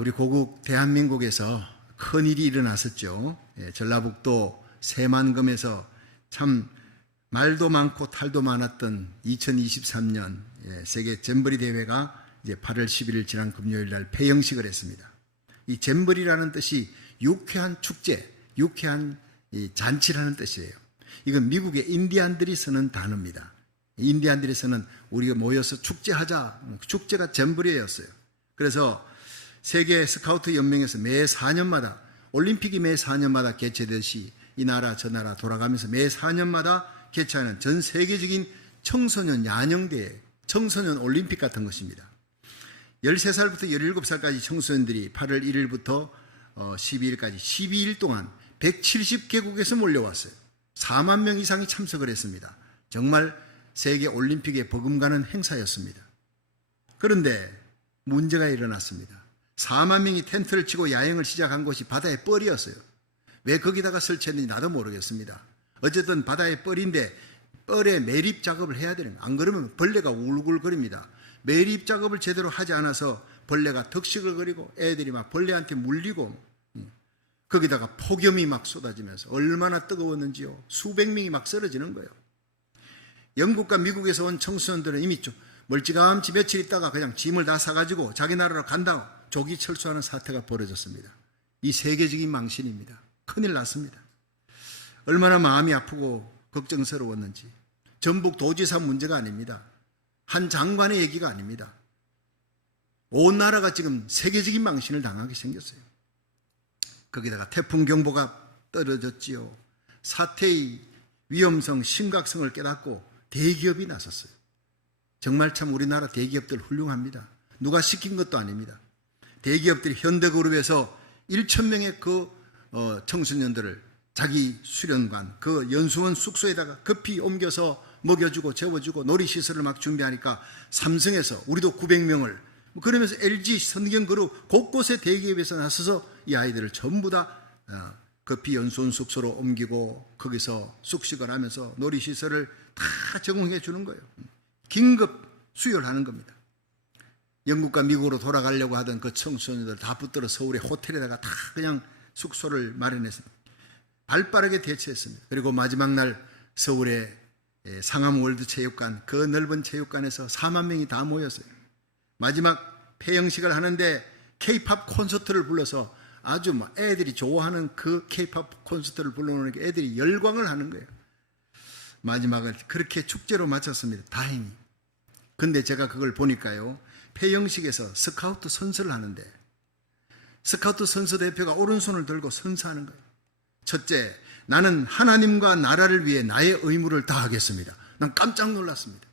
우리 고국 대한민국에서 큰일이 일어났었죠. 전라북도 새만금에서 참 말도 많고 탈도 많았던 2023년 세계 잼버리 대회가 이제 8월 11일 지난 금요일 날 폐영식을 했습니다. 이 잼버리라는 뜻이 유쾌한 축제, 유쾌한 잔치라는 뜻이에요. 이건 미국의 인디안들이 쓰는 단어입니다. 인디안들이 쓰는 우리가 모여서 축제하자, 축제가 잼버리였어요. 그래서 세계 스카우트 연맹에서 매 4년마다, 올림픽이 매 4년마다 개최되듯이 이 나라 저 나라 돌아가면서 매 4년마다 개최하는 전 세계적인 청소년 야영대회, 청소년 올림픽 같은 것입니다. 13살부터 17살까지 청소년들이 8월 1일부터 12일까지 12일 동안 170개국에서 몰려왔어요. 4만 명 이상이 참석을 했습니다. 정말 세계 올림픽에 버금가는 행사였습니다. 그런데 문제가 일어났습니다. 4만 명이 텐트를 치고 야영을 시작한 곳이 바다의 뻘이었어요. 왜 거기다가 설치했는지 나도 모르겠습니다. 어쨌든 바다의 뻘인데 뻘에 매립 작업을 해야 되는 거예요. 안 그러면 벌레가 울글거립니다. 매립 작업을 제대로 하지 않아서 벌레가 덕식을 거리고 애들이 막 벌레한테 물리고, 거기다가 폭염이 막 쏟아지면서 얼마나 뜨거웠는지요. 수백 명이 막 쓰러지는 거예요. 영국과 미국에서 온 청소년들은 이미 좀 멀찌감치 며칠 있다가 그냥 짐을 다 사가지고 자기 나라로 간다고 조기 철수하는 사태가 벌어졌습니다. 이 세계적인 망신입니다. 큰일 났습니다. 얼마나 마음이 아프고 걱정스러웠는지. 전북 도지사 문제가 아닙니다. 한 장관의 얘기가 아닙니다. 온 나라가 지금 세계적인 망신을 당하게 생겼어요. 거기다가 태풍 경보가 떨어졌지요. 사태의 위험성, 심각성을 깨닫고 대기업이 나섰어요. 정말 참 우리나라 대기업들 훌륭합니다. 누가 시킨 것도 아닙니다. 대기업들이 현대그룹에서 1,000명의 그 청소년들을 자기 수련관, 그 연수원 숙소에다가 급히 옮겨서 먹여주고 재워주고 놀이시설을 막 준비하니까 삼성에서 우리도 900명을, 그러면서 LG, 선경그룹 곳곳에 대기업에서 나서서 이 아이들을 전부 다 급히 연수원 숙소로 옮기고 거기서 숙식을 하면서 놀이시설을 다 제공해 주는 거예요. 긴급 수혈을 하는 겁니다. 영국과 미국으로 돌아가려고 하던 그 청소년들 다 붙들어 서울의 호텔에다가 다 그냥 숙소를 마련했습니다. 발빠르게 대처했습니다. 그리고 마지막 날 서울의 상암월드체육관, 그 넓은 체육관에서 4만 명이 다 모였어요. 마지막 폐영식을 하는데 K-팝 콘서트를 불러서 아주 애들이 좋아하는 그 K-팝 콘서트를 불러놓으니까 애들이 열광을 하는 거예요. 마지막을 그렇게 축제로 마쳤습니다. 다행히. 근데 제가 그걸 보니까요, 폐영식에서 스카우트 선서를 하는데 스카우트 선서 대표가 오른손을 들고 선서하는 거예요. 첫째, 나는 하나님과 나라를 위해 나의 의무를 다하겠습니다. 난 깜짝 놀랐습니다.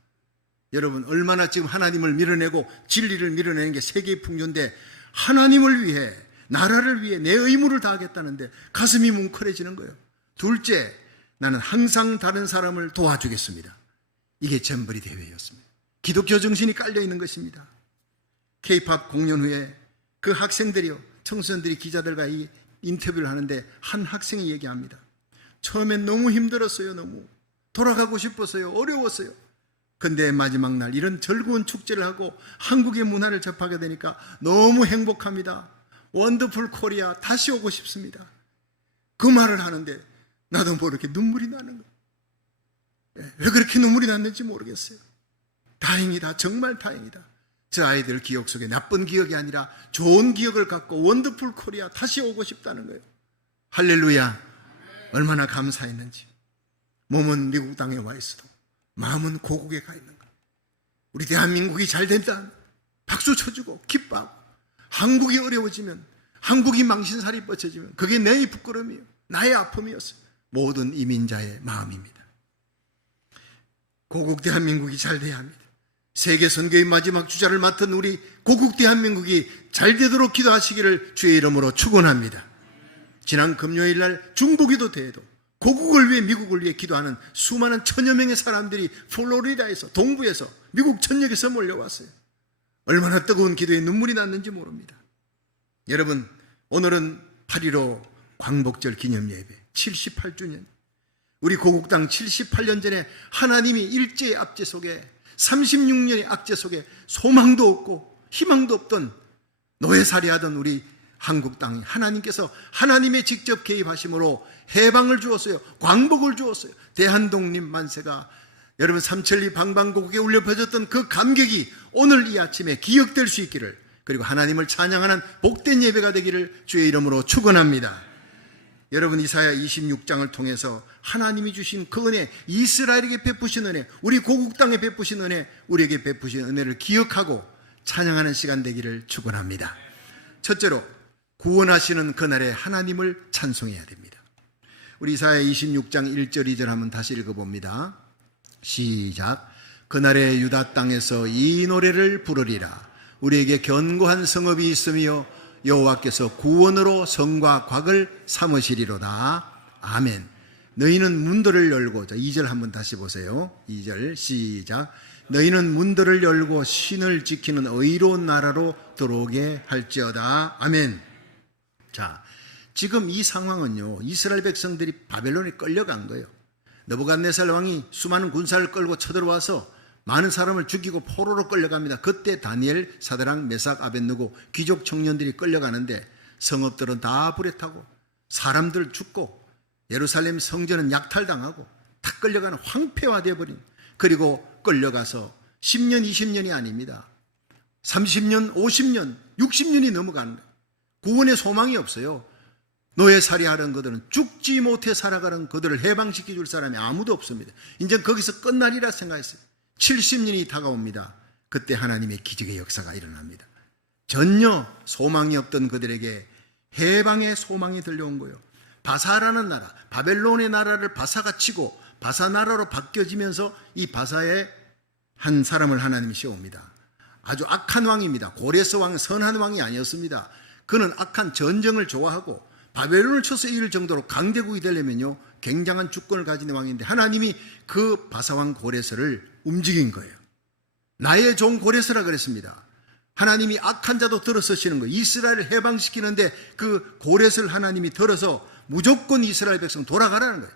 여러분, 얼마나 지금 하나님을 밀어내고 진리를 밀어내는 게 세계의 풍조인데 하나님을 위해, 나라를 위해 내 의무를 다하겠다는데 가슴이 뭉클해지는 거예요. 둘째, 나는 항상 다른 사람을 도와주겠습니다. 이게 잼버리 대회였습니다. 기독교 정신이 깔려있는 것입니다. K-팝 공연 후에 그 학생들이요, 청소년들이 기자들과 이 인터뷰를 하는데 한 학생이 얘기합니다. 처음엔 너무 힘들었어요. 너무 돌아가고 싶었어요. 어려웠어요. 근데 마지막 날 이런 즐거운 축제를 하고 한국의 문화를 접하게 되니까 너무 행복합니다. 원더풀 코리아, 다시 오고 싶습니다. 그 말을 하는데 나도 모르게 눈물이 나는 거예요. 왜 그렇게 눈물이 났는지 모르겠어요. 다행이다. 정말 다행이다. 저 아이들 기억 속에 나쁜 기억이 아니라 좋은 기억을 갖고 원더풀 코리아 다시 오고 싶다는 거예요. 할렐루야. 얼마나 감사했는지. 몸은 미국 땅에 와 있어도 마음은 고국에 가 있는 거예요. 우리 대한민국이 잘 된다. 박수 쳐주고 기뻐하고, 한국이 어려워지면, 한국이 망신살이 뻗쳐지면 그게 내 부끄러움이에요. 나의 아픔이었어요. 모든 이민자의 마음입니다. 고국 대한민국이 잘 돼야 합니다. 세계 선교의 마지막 주자를 맡은 우리 고국 대한민국이 잘 되도록 기도하시기를 주의 이름으로 축원합니다. 지난 금요일 날 중보기도 대회도 고국을 위해, 미국을 위해 기도하는 수많은 천여 명의 사람들이 플로리다에서, 동부에서, 미국 전역에서 몰려왔어요. 얼마나 뜨거운 기도에 눈물이 났는지 모릅니다. 여러분, 오늘은 8.15 광복절 기념예배 78주년. 우리 고국 땅 78년 전에 하나님이 일제의 압제 속에, 36년의 악제 속에 소망도 없고 희망도 없던 노예살이하던 우리 한국 땅에 하나님께서 하나님의 직접 개입하심으로 해방을 주었어요. 광복을 주었어요. 대한독립 만세가 여러분 삼천리 방방곡곡에 울려 퍼졌던 그 감격이 오늘 이 아침에 기억될 수 있기를, 그리고 하나님을 찬양하는 복된 예배가 되기를 주의 이름으로 축원합니다. 여러분 이사야 26장을 통해서 하나님이 주신 그 은혜, 이스라엘에게 베푸신 은혜, 우리 고국 땅에 베푸신 은혜, 우리에게 베푸신 은혜를 기억하고 찬양하는 시간 되기를 축원합니다. 첫째로 구원하시는 그날에 하나님을 찬송해야 됩니다. 우리 이사야 26장 1절 2절 한번 다시 읽어봅니다. 시작. 그날에 유다 땅에서 이 노래를 부르리라. 우리에게 견고한 성읍이 있으며 여호와께서 구원으로 성과 곽을 삼으시리로다. 아멘. 너희는 문들을 열고, 2절 한번 다시 보세요. 2절 시작. 너희는 문들을 열고 신을 지키는 의로운 나라로 들어오게 할지어다. 아멘. 자, 지금 이 상황은요, 이스라엘 백성들이 바벨론에 끌려간 거예요. 느부갓네살 왕이 수많은 군사를 끌고 쳐들어와서 많은 사람을 죽이고 포로로 끌려갑니다. 그때 다니엘, 사드락, 메삭, 아벳느고 귀족 청년들이 끌려가는데 성읍들은 다 불에 타고 사람들 죽고 예루살렘 성전은 약탈당하고 다 끌려가는 황폐화되어 버린, 그리고 끌려가서 10년, 20년이 아닙니다. 30년, 50년, 60년이 넘어가는 거예요. 구원의 소망이 없어요. 노예살이하는 그들은, 죽지 못해 살아가는 그들을 해방시켜 줄 사람이 아무도 없습니다. 이제 거기서 끝날이라 생각했어요. 70년이 다가옵니다. 그때 하나님의 기적의 역사가 일어납니다. 전혀 소망이 없던 그들에게 해방의 소망이 들려온 거예요. 바사라는 나라, 바벨론의 나라를 바사가 치고 바사 나라로 바뀌어지면서 이 바사에 한 사람을 하나님이 세웁니다. 아주 악한 왕입니다. 고레스 왕, 선한 왕이 아니었습니다. 그는 악한 전쟁을 좋아하고 바벨론을 쳐서 이길 정도로 강대국이 되려면요, 굉장한 주권을 가진 왕인데 하나님이 그 바사왕 고레스를 움직인 거예요. 나의 종 고레스라 그랬습니다. 하나님이 악한 자도 들어서시는 거예요. 이스라엘을 해방시키는데 그 고레스를 하나님이 들어서 무조건 이스라엘 백성 돌아가라는 거예요.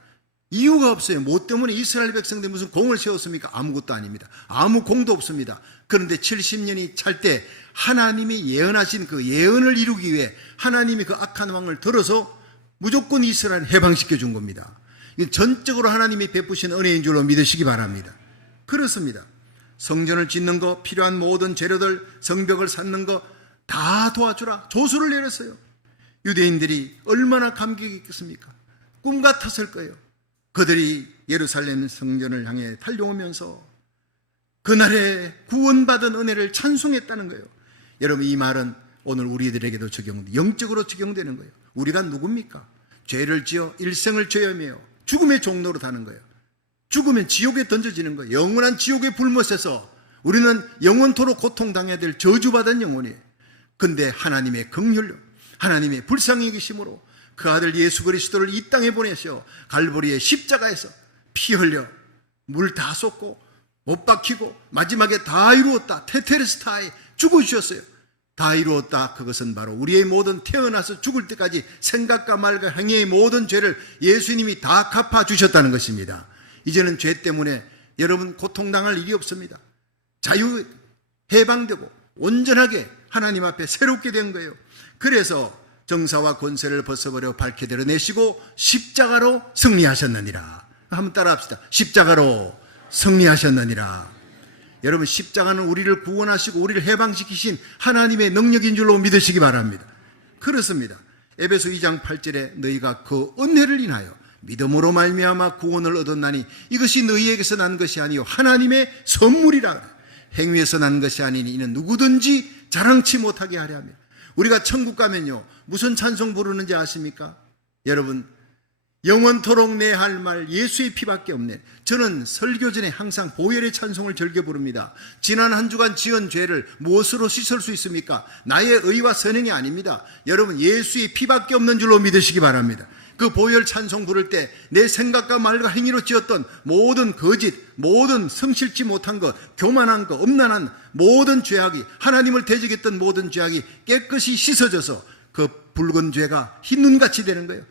이유가 없어요. 뭐 때문에 이스라엘 백성들이 무슨 공을 세웠습니까? 아무것도 아닙니다. 아무 공도 없습니다. 그런데 70년이 찰 때 하나님이 예언하신 그 예언을 이루기 위해 하나님이 그 악한 왕을 들어서 무조건 이스라엘을 해방시켜 준 겁니다. 이건 전적으로 하나님이 베푸신 은혜인 줄로 믿으시기 바랍니다. 그렇습니다. 성전을 짓는 거, 필요한 모든 재료들, 성벽을 쌓는 거 다 도와주라 조수를 내렸어요. 유대인들이 얼마나 감격이 있겠습니까? 꿈 같았을 거예요. 그들이 예루살렘 성전을 향해 달려오면서 그날에 구원받은 은혜를 찬송했다는 거예요. 여러분, 이 말은 오늘 우리들에게도 영적으로 적용되는 거예요. 우리가 누굽니까? 죄를 지어 일생을 죄하며 죽음의 종로로 가는 거예요. 죽으면 지옥에 던져지는 거예요. 영원한 지옥의 불못에서 우리는 영원토록 고통당해야 될 저주받은 영혼이에요. 근데 하나님의 긍휼로, 하나님의 불쌍히 계심으로 그 아들 예수 그리스도를 이 땅에 보내셔 갈보리의 십자가에서 피 흘려 물 다 쏟고 못 박히고 마지막에 다 이루었다, 테테레스타이 죽으셨어요. 다 이루었다. 그것은 바로 우리의 모든 태어나서 죽을 때까지 생각과 말과 행위의 모든 죄를 예수님이 다 갚아주셨다는 것입니다. 이제는 죄 때문에 여러분 고통당할 일이 없습니다. 자유 해방되고 온전하게 하나님 앞에 새롭게 된 거예요. 그래서 정사와 권세를 벗어버려 밝게 드러내시고 십자가로 승리하셨느니라. 한번 따라합시다. 십자가로 승리하셨느니라. 여러분, 십자가는 우리를 구원하시고 우리를 해방시키신 하나님의 능력인 줄로 믿으시기 바랍니다. 그렇습니다. 에베소 2장 8절에 너희가 그 은혜를 인하여 믿음으로 말미암아 구원을 얻었나니 이것이 너희에게서 난 것이 아니요 하나님의 선물이라. 행위에서 난 것이 아니니 이는 누구든지 자랑치 못하게 하려 하며. 우리가 천국 가면요 무슨 찬송 부르는지 아십니까? 여러분, 영원토록 내 할 말 예수의 피밖에 없네. 저는 설교 전에 항상 보혈의 찬송을 즐겨 부릅니다. 지난 한 주간 지은 죄를 무엇으로 씻을 수 있습니까? 나의 의와 선행이 아닙니다. 여러분, 예수의 피밖에 없는 줄로 믿으시기 바랍니다. 그 보혈 찬송 부를 때 내 생각과 말과 행위로 지었던 모든 거짓, 모든 성실지 못한 것, 교만한 것, 음란한 모든 죄악이, 하나님을 대적했던 모든 죄악이 깨끗이 씻어져서 그 붉은 죄가 흰 눈같이 되는 거예요.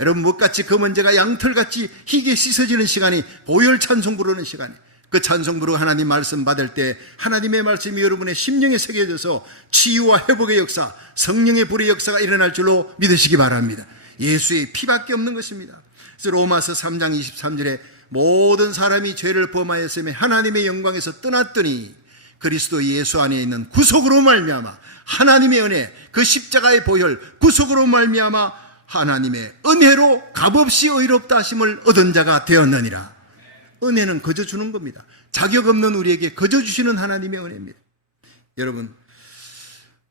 여러분, 못같이 검은 죄가 양털같이 희게 씻어지는 시간이 보혈 찬송 부르는 시간이. 그 찬송 부르고 하나님 말씀 받을 때 하나님의 말씀이 여러분의 심령에 새겨져서 치유와 회복의 역사, 성령의 불의 역사가 일어날 줄로 믿으시기 바랍니다. 예수의 피밖에 없는 것입니다. 그래서 로마서 3장 23절에 모든 사람이 죄를 범하였으며 하나님의 영광에서 떠났더니 그리스도 예수 안에 있는 구속으로 말미암아 하나님의 은혜, 그 십자가의 보혈, 구속으로 말미암아 하나님의 은혜로 값없이 의롭다 하심을 얻은 자가 되었느니라. 은혜는 거저 주는 겁니다. 자격 없는 우리에게 거저 주시는 하나님의 은혜입니다. 여러분,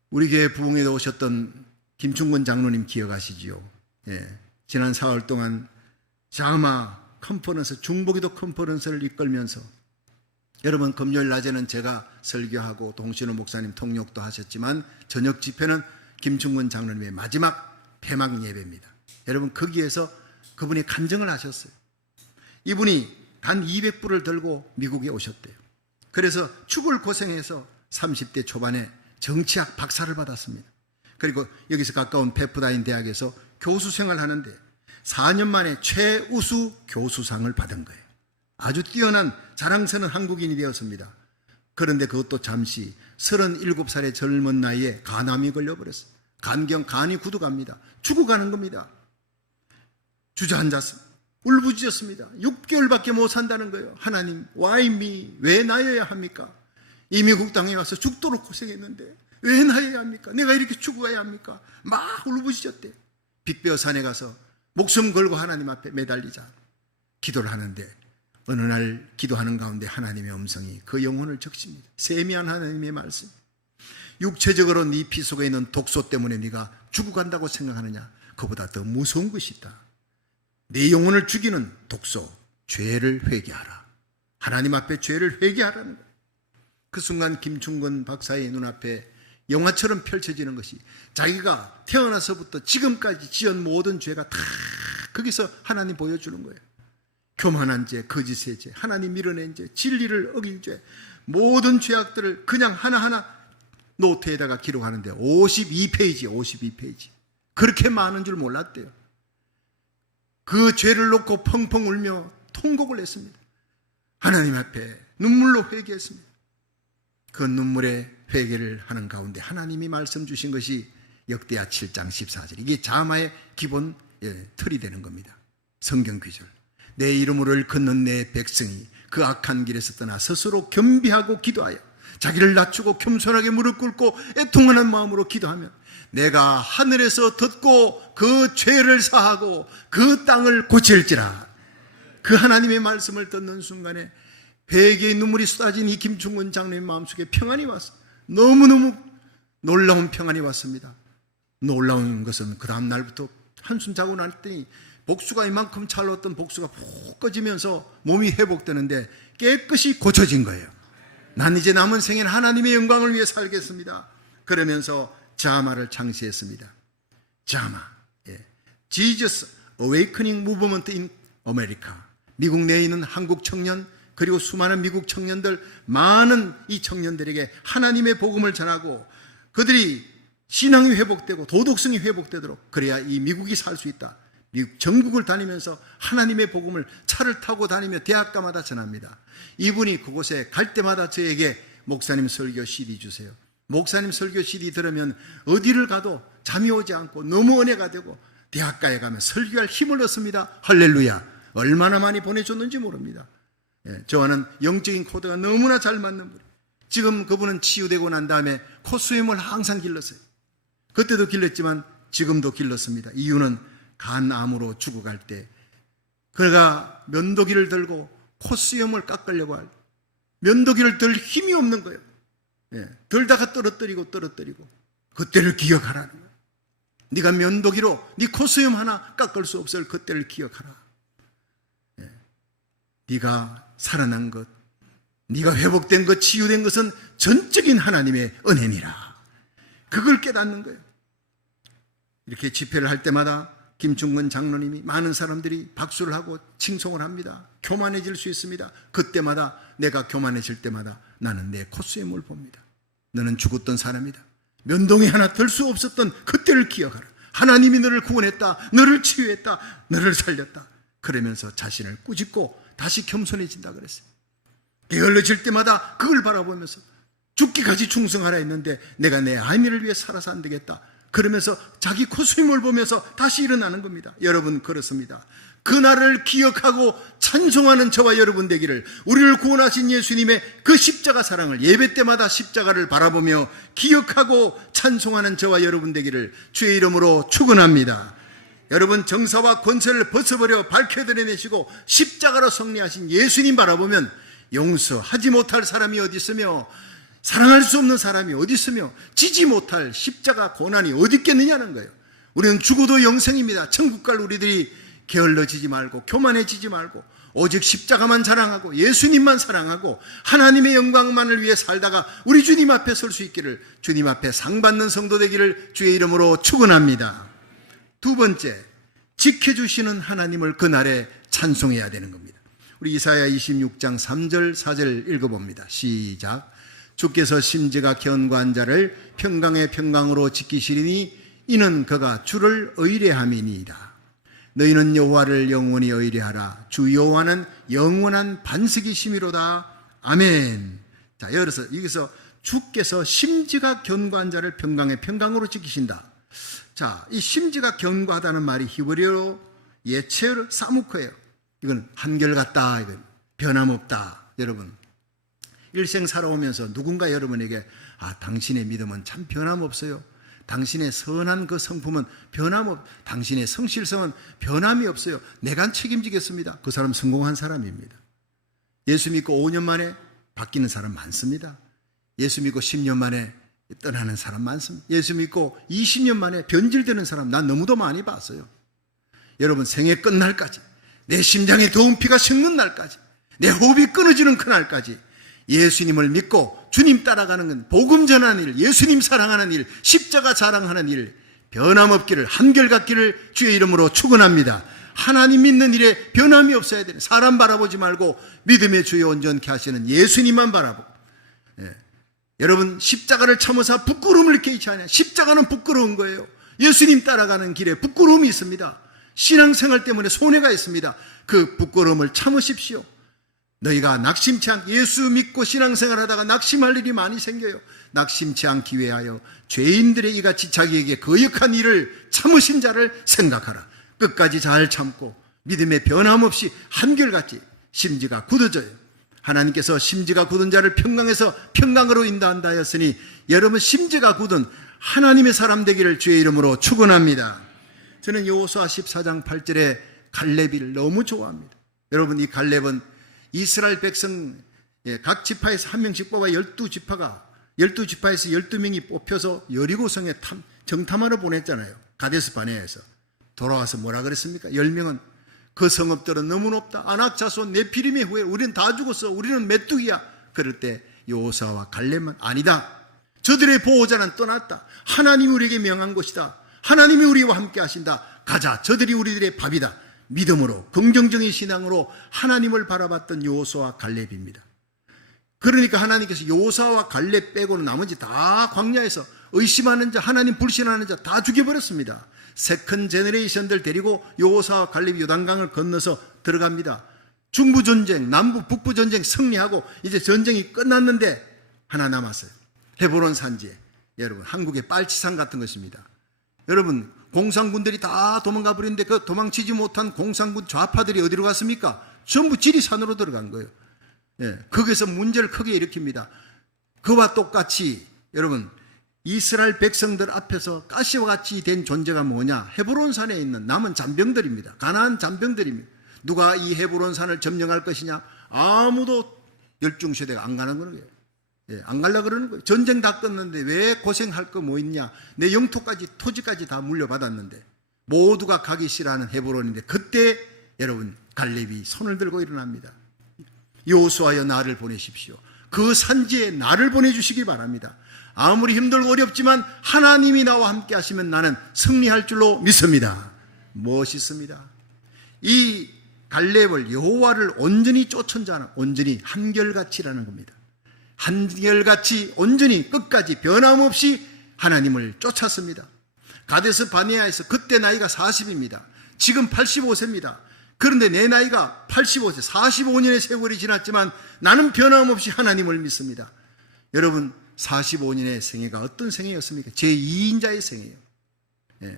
우리 교회 부흥에 오셨던 김충근 장로님 기억하시지요? 예, 지난 4월 동안 자마 컨퍼런스, 중보기도 컨퍼런스를 이끌면서 여러분, 금요일 낮에는 제가 설교하고 동신호 목사님 통역도 하셨지만 저녁 집회는 김충근 장로님의 마지막 폐막 예배입니다. 여러분, 거기에서 그분이 간증을 하셨어요. 이분이 단 200불을 들고 미국에 오셨대요. 그래서 죽을 고생해서 30대 초반에 정치학 박사를 받았습니다. 그리고 여기서 가까운 페프다인 대학에서 교수 생활하는데 4년 만에 최우수 교수상을 받은 거예요. 아주 뛰어난 자랑스러운 한국인이 되었습니다. 그런데 그것도 잠시 37살의 젊은 나이에 간암이 걸려버렸어요. 간이 굳어갑니다. 죽어가는 겁니다. 주저앉았습니다. 울부짖었습니다. 6개월밖에 못 산다는 거예요. 하나님, why me? 왜 나여야 합니까? 이 미국 땅에 와서 죽도록 고생했는데 왜 나여야 합니까? 내가 이렇게 죽어야 합니까? 막 울부짖었대요. 빗베어 산에 가서 목숨 걸고 하나님 앞에 매달리자 기도를 하는데 어느 날 기도하는 가운데 하나님의 음성이 그 영혼을 적십니다. 세미한 하나님의 말씀. 육체적으로 네 피 속에 있는 독소 때문에 네가 죽어간다고 생각하느냐? 그보다 더 무서운 것이 있다. 내 영혼을 죽이는 독소, 죄를 회개하라. 하나님 앞에 죄를 회개하라는 거예요. 그 순간 김충근 박사의 눈앞에 영화처럼 펼쳐지는 것이 자기가 태어나서부터 지금까지 지은 모든 죄가 다 거기서 하나님 보여주는 거예요. 교만한 죄, 거짓의 죄, 하나님 밀어낸 죄, 진리를 어긴 죄, 모든 죄악들을 그냥 하나하나 노트에다가 기록하는데 52페이지. 그렇게 많은 줄 몰랐대요. 그 죄를 놓고 펑펑 울며 통곡을 했습니다. 하나님 앞에 눈물로 회개했습니다. 그 눈물의 회개를 하는 가운데 하나님이 말씀 주신 것이 역대하 7장 14절. 이게 자마의 기본 틀이 되는 겁니다. 성경 구절. 내 이름으로 일컫는 내 백성이 그 악한 길에서 떠나 스스로 겸비하고 기도하여 자기를 낮추고 겸손하게 무릎 꿇고 애통하는 마음으로 기도하면 내가 하늘에서 듣고 그 죄를 사하고 그 땅을 고칠지라. 그 하나님의 말씀을 듣는 순간에 회개의 눈물이 쏟아진 이 김충근 장로님 마음속에 평안이 왔어요. 너무너무 놀라운 평안이 왔습니다. 놀라운 것은 그 다음 날부터 한숨 자고 났더니 복수가 이만큼 찰렀던 복수가 푹 꺼지면서 몸이 회복되는데 깨끗이 고쳐진 거예요. 난 이제 남은 생에는 하나님의 영광을 위해 살겠습니다. 그러면서 자마를 창시했습니다. 자마, Jesus Awakening Movement in America. 미국 내에 있는 한국 청년 그리고 수많은 미국 청년들, 많은 이 청년들에게 하나님의 복음을 전하고 그들이 신앙이 회복되고 도덕성이 회복되도록, 그래야 이 미국이 살 수 있다. 미국 전국을 다니면서 하나님의 복음을 차를 타고 다니며 대학가마다 전합니다. 이분이 그곳에 갈 때마다 저에게 목사님 설교 CD 주세요. 목사님 설교 CD 들으면 어디를 가도 잠이 오지 않고 너무 은혜가 되고 대학가에 가면 설교할 힘을 얻습니다. 할렐루야. 얼마나 많이 보내줬는지 모릅니다. 저와는 영적인 코드가 너무나 잘 맞는 분. 지금 그분은 치유되고 난 다음에 콧수염을 항상 길렀어요. 그때도 길렀지만 지금도 길렀습니다. 이유는 간암으로 죽어갈 때 그가 면도기를 들고 콧수염을 깎으려고 할 면도기를 들 힘이 없는 거예요. 들다가 떨어뜨리고 그때를 기억하라는 거예요. 네가 면도기로 네 콧수염 하나 깎을 수 없을 그때를 기억하라. 네가 살아난 것, 네가 회복된 것, 치유된 것은 전적인 하나님의 은혜니라. 그걸 깨닫는 거예요. 이렇게 집회를 할 때마다 김충근 장로님이 많은 사람들이 박수를 하고 칭송을 합니다. 교만해질 수 있습니다. 그때마다 내가 교만해질 때마다 나는 내 콧수염을 봅니다. 너는 죽었던 사람이다. 면동이 하나 들 수 없었던 그때를 기억하라. 하나님이 너를 구원했다. 너를 치유했다. 너를 살렸다. 그러면서 자신을 꾸짖고 다시 겸손해진다 그랬어요. 게을러질 때마다 그걸 바라보면서 죽기까지 충성하라 했는데 내가 내 아이를 위해 살아서 안 되겠다. 그러면서 자기 코스임을 보면서 다시 일어나는 겁니다. 여러분, 그렇습니다. 그날을 기억하고 찬송하는 저와 여러분 되기를, 우리를 구원하신 예수님의 그 십자가 사랑을 예배 때마다 십자가를 바라보며 기억하고 찬송하는 저와 여러분 되기를 주의 이름으로 축원합니다. 여러분, 정사와 권세를 벗어버려 밝혀드러내시고 십자가로 승리하신 예수님 바라보면 용서하지 못할 사람이 어디 있으며 사랑할 수 없는 사람이 어디 있으며 지지 못할 십자가 고난이 어디 있겠느냐는 거예요. 우리는 죽어도 영생입니다. 천국 갈 우리들이 게을러지지 말고 교만해지지 말고 오직 십자가만 자랑하고 예수님만 사랑하고 하나님의 영광만을 위해 살다가 우리 주님 앞에 설 수 있기를, 주님 앞에 상 받는 성도 되기를 주의 이름으로 축원합니다. 두 번째, 지켜주시는 하나님을 그날에 찬송해야 되는 겁니다. 우리 이사야 26장 3절 4절 읽어봅니다. 시작. 주께서 심지가 견고한 자를 평강의 평강으로 지키시리니 이는 그가 주를 의뢰함이니이다. 너희는 여호와를 영원히 의뢰하라. 주 여호와는 영원한 반석이심이로다. 아멘. 자, 여기서 주께서 심지가 견고한 자를 평강의 평강으로 지키신다. 자, 이 심지가 견고하다는 말이 히브리어로 예체르 사무크예요. 이건 한결같다, 이건 변함없다. 여러분, 일생 살아오면서 누군가 여러분에게 당신의 믿음은 참 변함없어요, 당신의 선한 그 성품은 당신의 성실성은 변함이 없어요, 내가 책임지겠습니다. 그 사람 성공한 사람입니다. 예수 믿고 5년 만에 바뀌는 사람 많습니다. 예수 믿고 10년 만에 떠나는 사람 많습니다. 예수 믿고 20년 만에 변질되는 사람 난 너무도 많이 봤어요. 여러분, 생애 끝날까지, 내 심장에 더운 피가 식는 날까지, 내 호흡이 끊어지는 그날까지 예수님을 믿고 주님 따라가는 건, 복음 전하는 일, 예수님 사랑하는 일, 십자가 자랑하는 일 변함없기를, 한결같기를 주의 이름으로 축원합니다. 하나님 믿는 일에 변함이 없어야 되는, 사람 바라보지 말고 믿음의 주여 온전케 하시는 예수님만 바라보고, 여러분, 십자가를 참으사 부끄러움을 깨지 않아요. 십자가는 부끄러운 거예요. 예수님 따라가는 길에 부끄러움이 있습니다. 신앙생활 때문에 손해가 있습니다. 그 부끄러움을 참으십시오. 너희가 낙심치 않게, 예수 믿고 신앙생활 하다가 낙심할 일이 많이 생겨요. 낙심치 않기 위하여 죄인들의 이같이 자기에게 거역한 일을 참으신 자를 생각하라. 끝까지 잘 참고 믿음의 변함없이 한결같이 심지가 굳어져요. 하나님께서 심지가 굳은 자를 평강에서 평강으로 인도한다 하였으니 여러분, 심지가 굳은 하나님의 사람 되기를 주의 이름으로 축원합니다. 저는 여호수아 14장 8절에 갈렙을 너무 좋아합니다. 여러분, 이 갈렙은 이스라엘 백성 각 지파에서 한 명씩 뽑아 12지파에서 12명이 뽑혀서 여리고성에 정탐하러 보냈잖아요. 가데스 바네아에서 돌아와서 뭐라 그랬습니까? 10명은 그 성읍들은 너무 높다, 아낙 자손 네피림의 후에 우리는 다 죽었어, 우리는 메뚜기야. 그럴 때 여호수아와 갈렙은 아니다, 저들의 보호자는 떠났다, 하나님이 우리에게 명한 것이다, 하나님이 우리와 함께 하신다, 가자, 저들이 우리들의 밥이다. 믿음으로, 긍정적인 신앙으로 하나님을 바라봤던 여호수아와 갈렙입니다. 그러니까 하나님께서 여호수아와 갈렙 빼고는 나머지 다 광야에서 의심하는 자, 하나님 불신하는 자 다 죽여버렸습니다. 세컨 제너레이션들 데리고 여호수아와 갈렙이 요단강을 건너서 들어갑니다. 중부전쟁, 남부 북부전쟁 승리하고 이제 전쟁이 끝났는데 하나 남았어요. 헤브론 산지에, 여러분, 한국의 빨치산 같은 것입니다. 여러분, 공산군들이 다 도망가 버렸는데 그 도망치지 못한 공산군 좌파들이 어디로 갔습니까? 전부 지리산으로 들어간 거예요. 거기서 문제를 크게 일으킵니다. 그와 똑같이 여러분, 이스라엘 백성들 앞에서 가시와 같이 된 존재가 뭐냐? 헤브론산에 있는 남은 잔병들입니다. 가나안 잔병들입니다. 누가 이 헤브론산을 점령할 것이냐? 아무도 열중시대가 안 가는 거예요. 안 가려고 그러는 거예요. 전쟁 다 끝났는데 왜 고생할 거 뭐 있냐? 내 영토까지, 토지까지 다 물려받았는데 모두가 가기 싫어하는 헤브론인데, 그때 여러분, 갈렙이 손을 들고 일어납니다. 여호수아여, 나를 보내십시오. 그 산지에 나를 보내주시기 바랍니다. 아무리 힘들고 어렵지만 하나님이 나와 함께 하시면 나는 승리할 줄로 믿습니다. 멋있습니다. 이 갈렙을, 여호와를 온전히 쫓은 자는 온전히 한결같이라는 겁니다. 한결같이 온전히 끝까지 변함없이 하나님을 쫓았습니다. 가데스 바네아에서, 그때 나이가 40입니다. 지금 85세입니다. 그런데 내 나이가 85세, 45년의 세월이 지났지만 나는 변함없이 하나님을 믿습니다. 여러분, 45년의 생애가 어떤 생애였습니까? 제2인자의 생애예요. 예.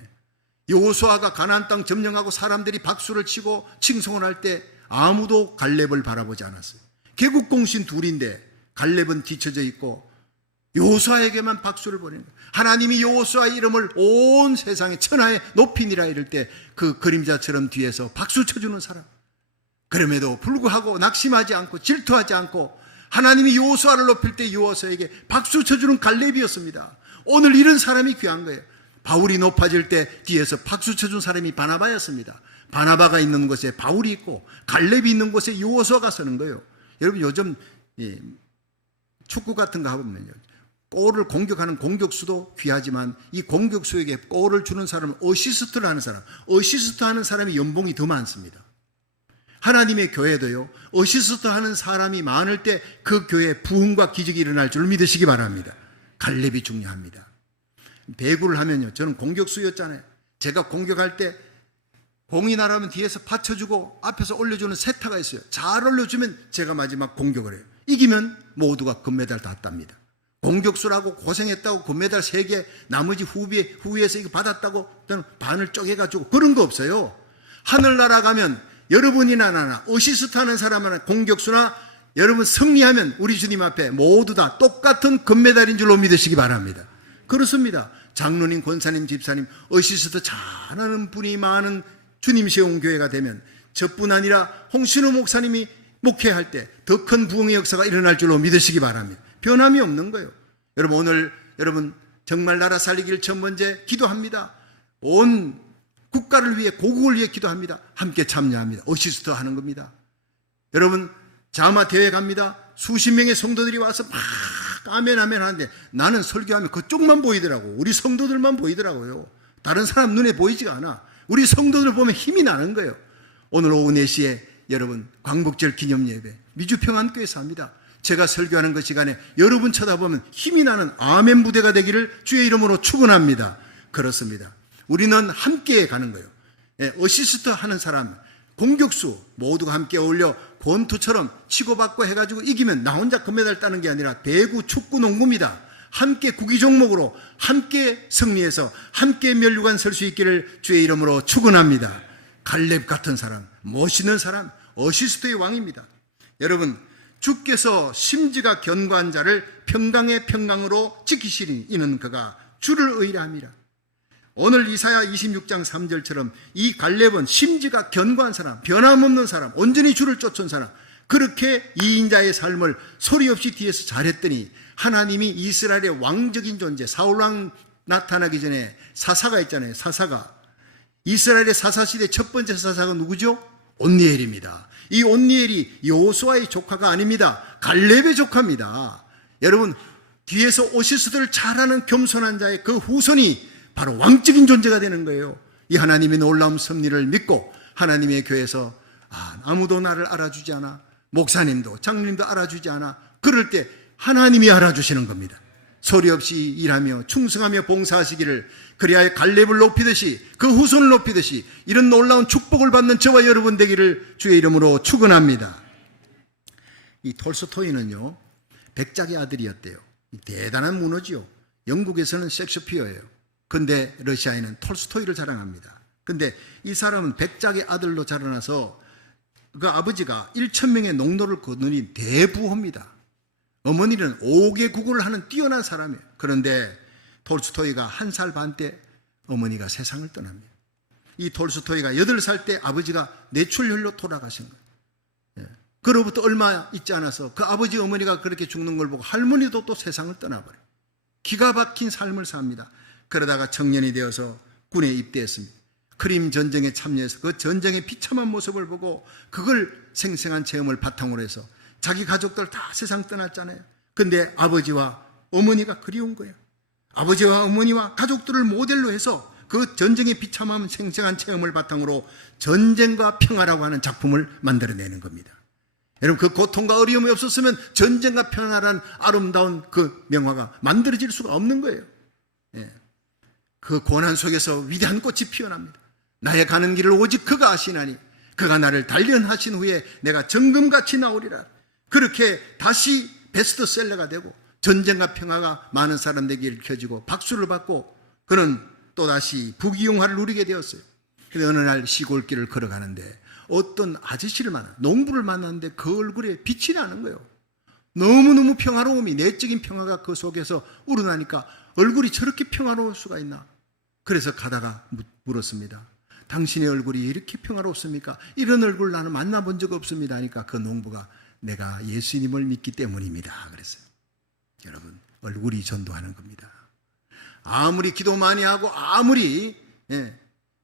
여호수아가 가나안 땅 점령하고 사람들이 박수를 치고 칭송을 할 때 아무도 갈렙을 바라보지 않았어요. 개국공신 둘인데 갈렙은 뒤쳐져 있고 여호수아에게만 박수를 보내는 거예요. 하나님이 여호수아의 이름을 온 세상의 천하에 높이니라 이럴 때 그 그림자처럼 뒤에서 박수 쳐주는 사람. 그럼에도 불구하고 낙심하지 않고 질투하지 않고 하나님이 여호수아를 높일 때 여호수아에게 박수 쳐주는 갈렙이었습니다. 오늘 이런 사람이 귀한 거예요. 바울이 높아질 때 뒤에서 박수 쳐준 사람이 바나바였습니다. 바나바가 있는 곳에 바울이 있고 갈렙이 있는 곳에 여호수아가 서는 거예요. 여러분, 요즘 축구 같은 거 하면요, 골을 공격하는 공격수도 귀하지만 이 공격수에게 골을 주는 사람은 어시스트를 하는 사람, 어시스트 하는 사람이 연봉이 더 많습니다. 하나님의 교회도요, 어시스트 하는 사람이 많을 때 그 교회에 부흥과 기적이 일어날 줄 믿으시기 바랍니다. 갈렙이 중요합니다. 배구를 하면요, 저는 공격수였잖아요. 제가 공격할 때 공이 날아오면 뒤에서 받쳐주고 앞에서 올려주는 세타가 있어요. 잘 올려주면 제가 마지막 공격을 해요. 이기면 모두가 금메달 다 땁니다. 공격수라고 고생했다고 금메달 3개 나머지 후위에서 이거 받았다고 저는 반을 쪼개가지고 그런 거 없어요. 하늘 날아가면 여러분이나 나나 어시스트 하는 사람 하나 공격수나 여러분 승리하면 우리 주님 앞에 모두 다 똑같은 금메달인 줄로 믿으시기 바랍니다. 그렇습니다. 장로님, 권사님, 집사님 어시스트 잘하는 분이 많은 주님 세운 교회가 되면 저뿐 아니라 홍신호 목사님이 목회할 때 더 큰 부흥의 역사가 일어날 줄로 믿으시기 바랍니다. 변함이 없는 거예요. 여러분, 오늘 여러분 정말 나라 살리기를 첫 번째 기도합니다. 온 국가를 위해, 고국을 위해 기도합니다. 함께 참여합니다. 어시스트 하는 겁니다. 여러분, 자마 대회 갑니다. 수십 명의 성도들이 와서 막 아멘 아멘 하는데 나는 설교하면 그쪽만 보이더라고. 우리 성도들만 보이더라고요. 다른 사람 눈에 보이지가 않아. 우리 성도들 보면 힘이 나는 거예요. 오늘 오후 4시에 여러분 광복절 기념예배 미주평안교회에서 합니다. 제가 설교하는 그 시간에 여러분 쳐다보면 힘이 나는 아멘 무대가 되기를 주의 이름으로 축원합니다. 그렇습니다. 우리는 함께 가는 거예요. 어시스트 하는 사람, 공격수 모두가 함께 어울려 권투처럼 치고받고 해가지고 이기면 나 혼자 금메달 따는 게 아니라 배구, 축구, 농구입니다. 함께 구기 종목으로 함께 승리해서 함께 면류관 설 수 있기를 주의 이름으로 축원합니다. 갈렙 같은 사람, 멋있는 사람, 어시스트의 왕입니다. 여러분, 주께서 심지가 견고한 자를 평강의 평강으로 지키시니 이는 그가 주를 의뢰함이라. 오늘 이사야 26장 3절처럼 이 갈렙은 심지가 견고한 사람, 변함없는 사람, 온전히 주를 쫓은 사람, 그렇게 이인자의 삶을 소리 없이 뒤에서 잘했더니 하나님이 이스라엘의 왕적인 존재, 사울왕 나타나기 전에 사사가 있잖아요. 사사가 이스라엘의 사사시대 첫 번째 사사가 누구죠? 온니엘입니다. 이 온니엘이 여호수아의 조카가 아닙니다. 갈렙의 조카입니다. 여러분, 뒤에서 어시스트를 잘하는 겸손한 자의 그 후손이 바로 왕적인 존재가 되는 거예요. 이 하나님의 놀라운 섭리를 믿고 하나님의 교회에서 아무도 나를 알아주지 않아, 목사님도 장로님도 알아주지 않아, 그럴 때 하나님이 알아주시는 겁니다. 소리 없이 일하며 충성하며 봉사하시기를, 그리하여 갈렙을 높이듯이 그 후손을 높이듯이 이런 놀라운 축복을 받는 저와 여러분 되기를 주의 이름으로 축원합니다. 이 톨스토이는요, 백작의 아들이었대요. 대단한 문어지요. 영국에서는 셰익스피어예요. 근데 러시아에는 톨스토이를 자랑합니다. 근데 이 사람은 백작의 아들로 자라나서 그 아버지가 1,000명의 농노를 거느린 대부호입니다. 어머니는 5개 국어를 하는 뛰어난 사람이에요. 그런데 톨스토이가 1살 반 때 어머니가 세상을 떠납니다. 이 톨스토이가 8살 때 아버지가 뇌출혈로 돌아가신 거예요. 그로부터 얼마 있지 않아서 그 아버지 어머니가 그렇게 죽는 걸 보고 할머니도 또 세상을 떠나버려요. 기가 막힌 삶을 삽니다. 그러다가 청년이 되어서 군에 입대했습니다. 크림 전쟁에 참여해서 그 전쟁의 비참한 모습을 보고 그걸 생생한 체험을 바탕으로 해서 자기 가족들 다 세상 떠났잖아요. 근데 아버지와 어머니가 그리운 거예요. 아버지와 어머니와 가족들을 모델로 해서 그 전쟁의 비참한 생생한 체험을 바탕으로 전쟁과 평화라고 하는 작품을 만들어내는 겁니다. 여러분, 그 고통과 어려움이 없었으면 전쟁과 평화라는 아름다운 그 명화가 만들어질 수가 없는 거예요. 그 고난 속에서 위대한 꽃이 피어납니다. 나의 가는 길을 오직 그가 아시나니 그가 나를 단련하신 후에 내가 정금같이 나오리라. 그렇게 다시 베스트셀러가 되고 전쟁과 평화가 많은 사람들에게 읽혀지고 박수를 받고 그는 또다시 부귀영화를 누리게 되었어요. 그런데 어느 날 시골길을 걸어가는데 어떤 아저씨를 농부를 만났는데 그 얼굴에 빛이 나는 거예요. 너무너무 평화로움이, 내적인 평화가 그 속에서 우러나니까 얼굴이 저렇게 평화로울 수가 있나? 그래서 가다가 물었습니다. 당신의 얼굴이 이렇게 평화롭습니까? 이런 얼굴 나는 만나본 적 없습니다 하니까 그 농부가 내가 예수님을 믿기 때문입니다 그랬어요. 여러분, 얼굴이 전도하는 겁니다. 아무리 기도 많이 하고 아무리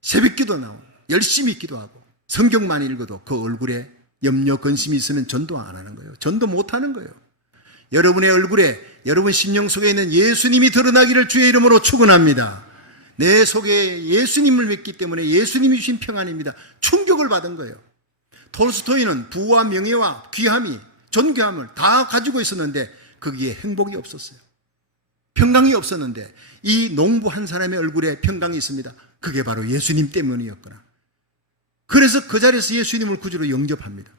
새벽기도 나오고 열심히 기도하고 성경 많이 읽어도 그 얼굴에 염려 근심이 있으면 전도 안 하는 거예요. 전도 못 하는 거예요. 여러분의 얼굴에 여러분 심령 속에 있는 예수님이 드러나기를 주의 이름으로 축원합니다. 내 속에 예수님을 믿기 때문에 예수님이 주신 평안입니다. 충격을 받은 거예요. 톨스토이는 부와 명예와 귀함이, 존귀함을 다 가지고 있었는데 거기에 행복이 없었어요. 평강이 없었는데 이 농부 한 사람의 얼굴에 평강이 있습니다. 그게 바로 예수님 때문이었구나. 그래서 그 자리에서 예수님을 구주로 영접합니다.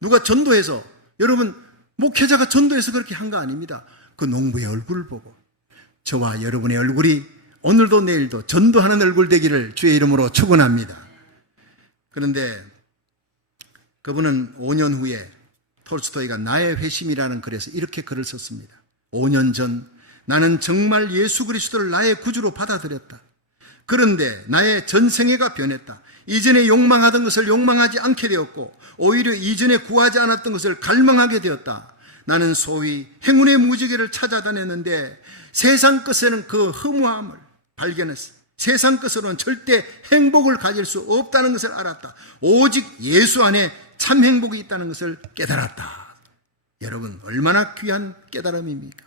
누가 전도해서, 여러분 목회자가 전도해서 그렇게 한 거 아닙니다. 그 농부의 얼굴을 보고 저와 여러분의 얼굴이 오늘도 내일도 전도하는 얼굴 되기를 주의 이름으로 축원합니다. 그런데 그분은 5년 후에 톨스토이가 나의 회심이라는 글에서 이렇게 글을 썼습니다. 5년 전 나는 정말 예수 그리스도를 나의 구주로 받아들였다. 그런데 나의 전생애가 변했다. 이전에 욕망하던 것을 욕망하지 않게 되었고 오히려 이전에 구하지 않았던 것을 갈망하게 되었다. 나는 소위 행운의 무지개를 찾아다녔는데 세상 끝에는 그 허무함을 발견했어. 세상 끝으로는 절대 행복을 가질 수 없다는 것을 알았다. 오직 예수 안에 참 행복이 있다는 것을 깨달았다. 여러분, 얼마나 귀한 깨달음입니까?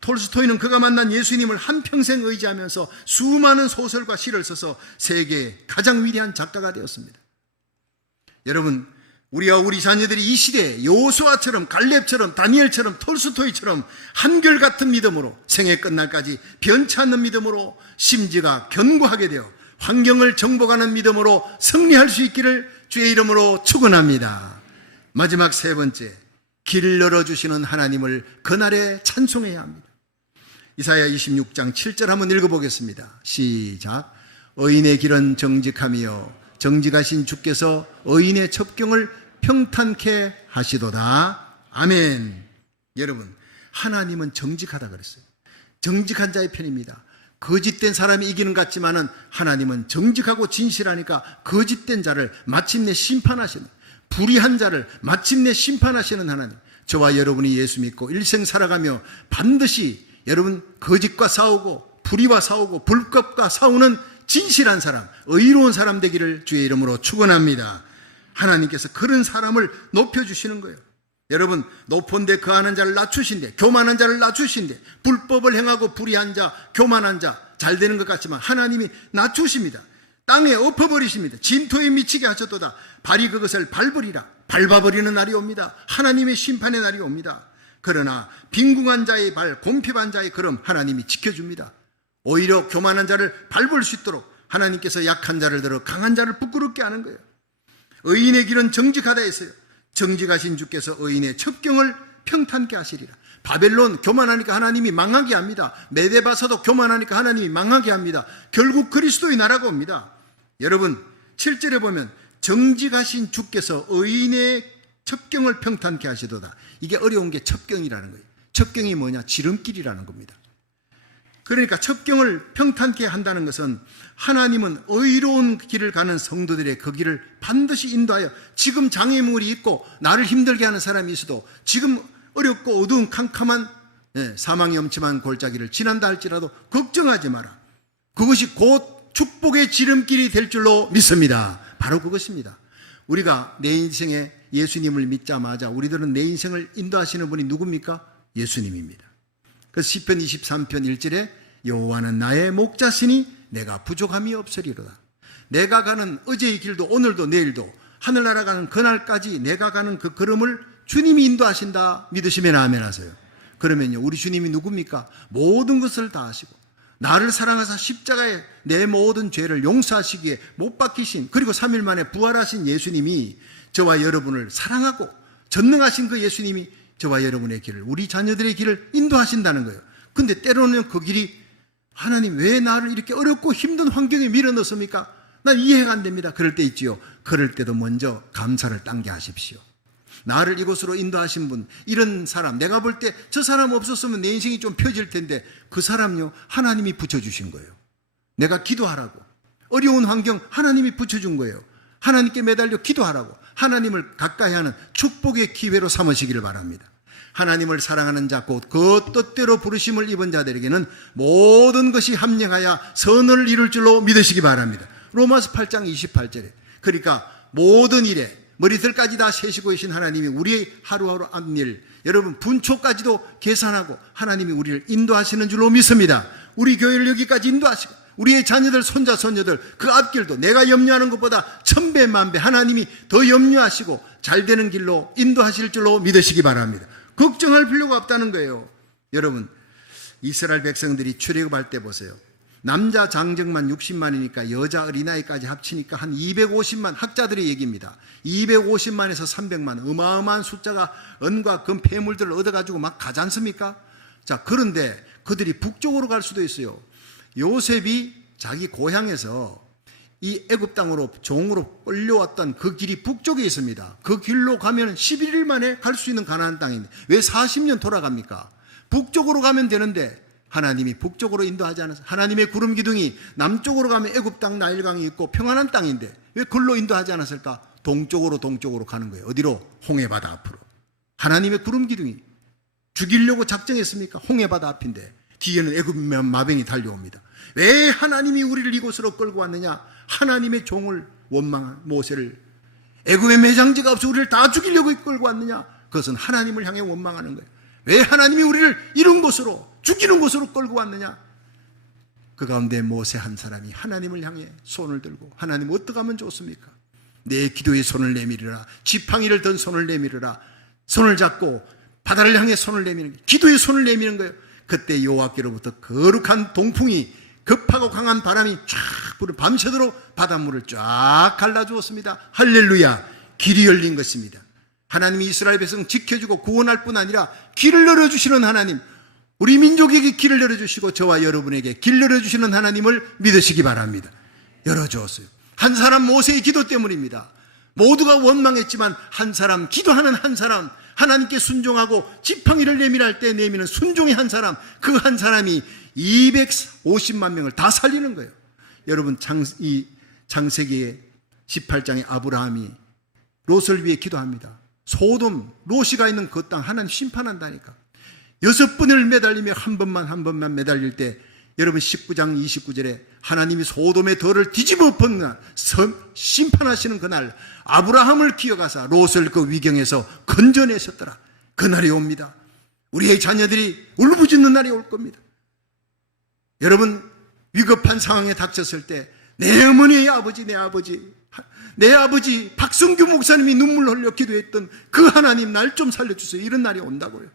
톨스토이는 그가 만난 예수님을 한평생 의지하면서 수많은 소설과 시를 써서 세계의 가장 위대한 작가가 되었습니다. 여러분, 우리와 우리 자녀들이 이 시대에 여호수아처럼, 갈렙처럼, 다니엘처럼, 톨스토이처럼 한결같은 믿음으로 생애 끝날까지 변치 않는 믿음으로 심지가 견고하게 되어 환경을 정복하는 믿음으로 승리할 수 있기를 주의 이름으로 축원합니다. 마지막 세 번째, 길 열어주시는 하나님을 그날에 찬송해야 합니다. 이사야 26장 7절 한번 읽어보겠습니다. 시작. 의인의 길은 정직하며 정직하신 주께서 의인의 첩경을 평탄케 하시도다. 아멘. 여러분, 하나님은 정직하다 그랬어요. 정직한 자의 편입니다. 거짓된 사람이 이기는 것 같지만은 하나님은 정직하고 진실하니까 거짓된 자를 마침내 심판하시는, 불의한 자를 마침내 심판하시는 하나님. 저와 여러분이 예수 믿고 일생 살아가며 반드시 여러분 거짓과 싸우고 불의와 싸우고 불법과 싸우는 진실한 사람, 의로운 사람 되기를 주의 이름으로 축원합니다. 하나님께서 그런 사람을 높여주시는 거예요. 여러분, 높은 데 거하는 자를 낮추신대, 교만한 자를 낮추신대, 불법을 행하고 불의한 자, 교만한 자 잘 되는 것 같지만 하나님이 낮추십니다. 땅에 엎어버리십니다. 진토에 미치게 하셨도다. 발이 그것을 밟으리라. 밟아버리는 날이 옵니다. 하나님의 심판의 날이 옵니다. 그러나 빈궁한 자의 발, 곰핍한 자의 걸음 하나님이 지켜줍니다. 오히려 교만한 자를 밟을 수 있도록 하나님께서 약한 자를 들어 강한 자를 부끄럽게 하는 거예요. 의인의 길은 정직하다 했어요. 정직하신 주께서 의인의 첩경을 평탄케 하시리라. 바벨론 교만하니까 하나님이 망하게 합니다. 메데바서도 교만하니까 하나님이 망하게 합니다. 결국 그리스도의 나라가 옵니다. 여러분, 7절에 보면 정직하신 주께서 의인의 첩경을 평탄케 하시도다. 이게 어려운 게 첩경이라는 거예요. 첩경이 뭐냐? 지름길이라는 겁니다. 그러니까 첩경을 평탄케 한다는 것은 하나님은 의로운 길을 가는 성도들의 그 길을 반드시 인도하여, 지금 장애물이 있고 나를 힘들게 하는 사람이 있어도 지금 어렵고 어두운 캄캄한 사망이 엄침한 골짜기를 지난다 할지라도 걱정하지 마라. 그것이 곧 축복의 지름길이 될 줄로 믿습니다. 바로 그것입니다. 우리가 내 인생에 예수님을 믿자마자 우리들은 내 인생을 인도하시는 분이 누굽니까? 예수님입니다. 그래서 시편 23편 1절에 여호와는 나의 목자시니 내가 부족함이 없으리로다. 내가 가는 어제의 길도 오늘도 내일도 하늘나라 가는 그날까지 내가 가는 그 걸음을 주님이 인도하신다 믿으시면 아멘 하세요. 그러면요, 우리 주님이 누굽니까? 모든 것을 다 하시고 나를 사랑하사 십자가에 내 모든 죄를 용서하시기에 못 박히신, 그리고 3일 만에 부활하신 예수님이 저와 여러분을 사랑하고 전능하신 그 예수님이 저와 여러분의 길을, 우리 자녀들의 길을 인도하신다는 거예요. 근데 때로는 그 길이, 하나님 왜 나를 이렇게 어렵고 힘든 환경에 밀어넣습니까? 난 이해가 안 됩니다. 그럴 때 있지요. 그럴 때도 먼저 감사를 당겨 하십시오. 나를 이곳으로 인도하신 분, 이런 사람, 내가 볼 때 저 사람 없었으면 내 인생이 좀 펴질 텐데, 그 사람요, 하나님이 붙여주신 거예요. 내가 기도하라고, 어려운 환경 하나님이 붙여준 거예요. 하나님께 매달려 기도하라고, 하나님을 가까이 하는 축복의 기회로 삼으시기를 바랍니다. 하나님을 사랑하는 자, 곧 그 뜻대로 부르심을 입은 자들에게는 모든 것이 합력하여 선을 이룰 줄로 믿으시기 바랍니다. 로마서 8장 28절에. 그러니까 모든 일에 머리털까지 다 세시고 계신 하나님이 우리의 하루하루 앞일, 여러분 분초까지도 계산하고 하나님이 우리를 인도하시는 줄로 믿습니다. 우리 교회를 여기까지 인도하시고 우리의 자녀들, 손자, 손녀들 그 앞길도 내가 염려하는 것보다 1000배, 10,000배 하나님이 더 염려하시고 잘되는 길로 인도하실 줄로 믿으시기 바랍니다. 걱정할 필요가 없다는 거예요. 여러분, 이스라엘 백성들이 출애굽할 때 보세요. 남자 장정만 60만이니까 여자 어린아이까지 합치니까 한 250만, 학자들의 얘기입니다. 250만에서 300만, 어마어마한 숫자가 은과 금 폐물들을 얻어가지고 막 가지 않습니까? 자, 그런데 그들이 북쪽으로 갈 수도 있어요. 요셉이 자기 고향에서 이 애굽 땅으로 종으로 끌려왔던 그 길이 북쪽에 있습니다. 그 길로 가면 11일 만에 갈 수 있는 가나안 땅인데 왜 40년 돌아갑니까? 북쪽으로 가면 되는데 하나님이 북쪽으로 인도하지 않아서, 하나님의 구름 기둥이 남쪽으로 가면 애굽 땅 나일강이 있고 평안한 땅인데 왜 그걸로 인도하지 않았을까? 동쪽으로 가는 거예요. 어디로? 홍해바다 앞으로. 하나님의 구름 기둥이 죽이려고 작정했습니까? 홍해바다 앞인데 뒤에는 애굽 마병이 달려옵니다. 왜 하나님이 우리를 이곳으로 끌고 왔느냐? 하나님의 종을 원망한 모세를, 애굽에 매장지가 없어 우리를 다 죽이려고 끌고 왔느냐? 그것은 하나님을 향해 원망하는 거예요. 왜 하나님이 우리를 이런 곳으로, 죽이는 곳으로 끌고 왔느냐? 그 가운데 모세 한 사람이 하나님을 향해 손을 들고, 하나님 어떻게 하면 좋습니까? 내 기도에 손을 내밀으라. 지팡이를 든 손을 내밀으라. 손을 잡고 바다를 향해 손을 내미는 거예요. 기도에 손을 내미는 거예요. 그때 여호와께로부터 거룩한 동풍이, 급하고 강한 바람이 쫙 불을 밤새도록 바닷물을 쫙 갈라주었습니다. 할렐루야. 길이 열린 것입니다. 하나님이 이스라엘 백성 지켜주고 구원할 뿐 아니라 길을 열어주시는 하나님, 우리 민족에게 길을 열어주시고 저와 여러분에게 길 열어주시는 하나님을 믿으시기 바랍니다. 열어주었어요. 한 사람 모세의 기도 때문입니다. 모두가 원망했지만 한 사람, 기도하는 한 사람, 하나님께 순종하고 지팡이를 내밀할 때 내미는 순종의 한 사람, 그 한 사람이 250만 명을 다 살리는 거예요. 여러분, 이 창세기의 18장에 아브라함이 롯을 위해 기도합니다. 소돔, 롯이가 있는 그 땅 하나님 심판한다니까. 6번을 매달리며 한 번만 매달릴 때, 여러분 19장 29절에 하나님이 소돔의 덫을 뒤집어 엎은 날, 심판하시는 그날 아브라함을 기억하사 롯을 그 위경에서 건져내셨더라. 그날이 옵니다. 우리의 자녀들이 울부짖는 날이 올 겁니다. 여러분, 위급한 상황에 닥쳤을 때 내 어머니의 아버지, 내 아버지 박성규 목사님이 눈물 흘려 기도했던 그 하나님, 날 좀 살려주세요. 이런 날이 온다고요.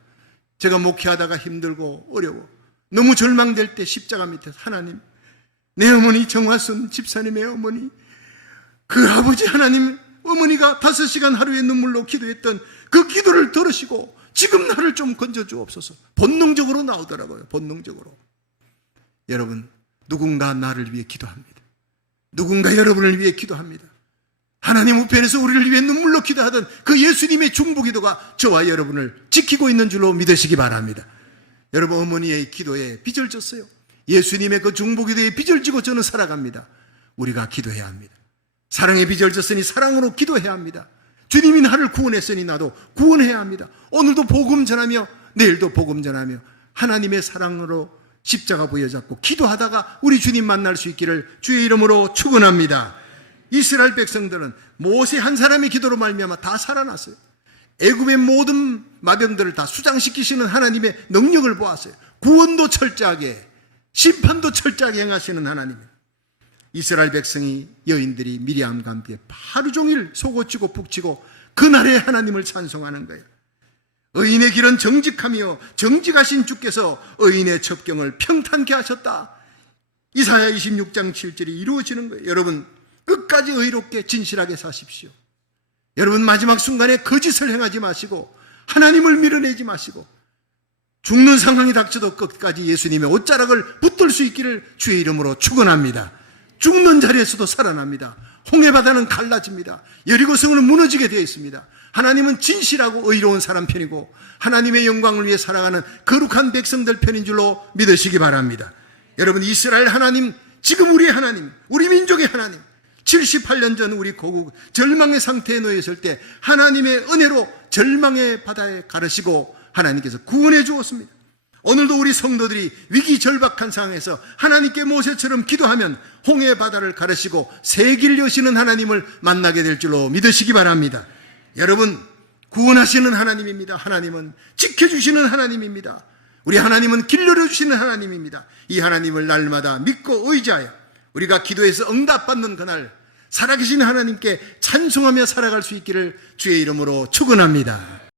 제가 목회하다가 힘들고 어려워 너무 절망될 때 십자가 밑에서 하나님, 내 어머니 정화순 집사님의 어머니, 그 아버지 하나님, 어머니가 5시간 하루에 눈물로 기도했던 그 기도를 들으시고 지금 나를 좀 건져주옵소서. 본능적으로 나오더라고요. 본능적으로. 여러분, 누군가 나를 위해 기도합니다. 누군가 여러분을 위해 기도합니다. 하나님 우편에서 우리를 위해 눈물로 기도하던 그 예수님의 중보기도가 저와 여러분을 지키고 있는 줄로 믿으시기 바랍니다. 여러분, 어머니의 기도에 빚을 졌어요. 예수님의 그 중보기도에 빚을 지고 저는 살아갑니다. 우리가 기도해야 합니다. 사랑에 빚을 졌으니 사랑으로 기도해야 합니다. 주님이 나를 구원했으니 나도 구원해야 합니다. 오늘도 복음 전하며 내일도 복음 전하며 하나님의 사랑으로 십자가 부여잡고 기도하다가 우리 주님 만날 수 있기를 주의 이름으로 축원합니다. 이스라엘 백성들은 모세 한 사람의 기도로 말미암아 다 살아났어요. 애굽의 모든 마병들을 다 수장시키시는 하나님의 능력을 보았어요. 구원도 철저하게, 심판도 철저하게 행하시는 하나님. 이스라엘 백성이, 여인들이 미리암과 함께 하루 종일 속옷치고 북치고 그날의 하나님을 찬송하는 거예요. 의인의 길은 정직하며 정직하신 주께서 의인의 첩경을 평탄케 하셨다. 이사야 26장 7절이 이루어지는 거예요. 여러분 끝까지 의롭게 진실하게 사십시오. 여러분 마지막 순간에 거짓을 행하지 마시고 하나님을 밀어내지 마시고 죽는 상황이 닥쳐도 끝까지 예수님의 옷자락을 붙들 수 있기를 주의 이름으로 축원합니다. 죽는 자리에서도 살아납니다. 홍해바다는 갈라집니다. 여리고성은 무너지게 되어 있습니다. 하나님은 진실하고 의로운 사람 편이고 하나님의 영광을 위해 살아가는 거룩한 백성들 편인 줄로 믿으시기 바랍니다. 여러분 이스라엘 하나님, 지금 우리의 하나님, 우리 민족의 하나님, 78년 전 우리 고국 절망의 상태에 놓여 있을 때 하나님의 은혜로 절망의 바다에 가르시고 하나님께서 구원해 주었습니다. 오늘도 우리 성도들이 위기 절박한 상황에서 하나님께 모세처럼 기도하면 홍해 바다를 가르시고 새 길 여시는 하나님을 만나게 될 줄로 믿으시기 바랍니다. 여러분 구원하시는 하나님입니다. 하나님은 지켜주시는 하나님입니다. 우리 하나님은 길 열어주시는 하나님입니다. 이 하나님을 날마다 믿고 의지하여 우리가 기도해서 응답받는 그날 살아계신 하나님께 찬송하며 살아갈 수 있기를 주의 이름으로 축원합니다.